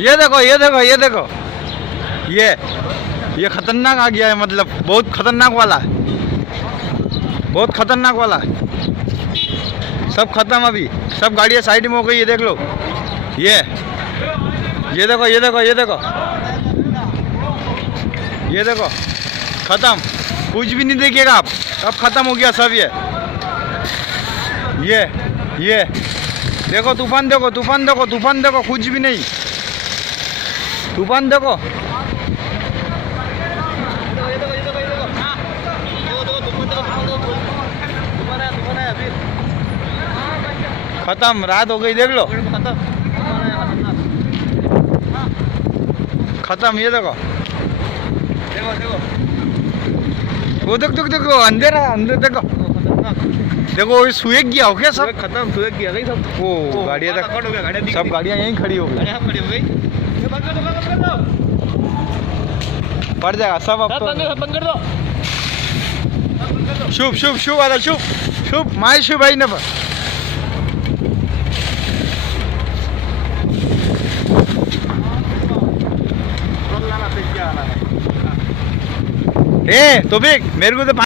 ये देखो ये देखो ये देखो, ये खतरनाक आ गया है, मतलब बहुत खतरनाक वाला है, बहुत खतरनाक वाला है। सब खत्म, अभी सब गाड़ियाँ साइड में हो गई, ये देख लो। ये देखो ये देखो ये देखो ये देखो, खत्म, कुछ भी नहीं देखिएगा आप, सब खत्म हो गया सब। ये देखो तूफान, देखो तूफान, देखो तूफान, देखो कुछ भी नहीं, तूफान देखो। खत्म, रात हो गई, देख लो, खत्म। ये देखो वो देखो अंधेरा है, अंदर देखो, देखो ये सूख गया हो गया सब, खत्म, सूख गया गई सब। वो गाड़ियाँ तक, सब गाड़ियाँ यहीं खड़ी हो गई, पड़ जाएगा सब। अब बंद कर दो। शुभ शुभ शुभ आता, शुभ शुभ माय शुभ भाई न। ए तो भी मेरे को तो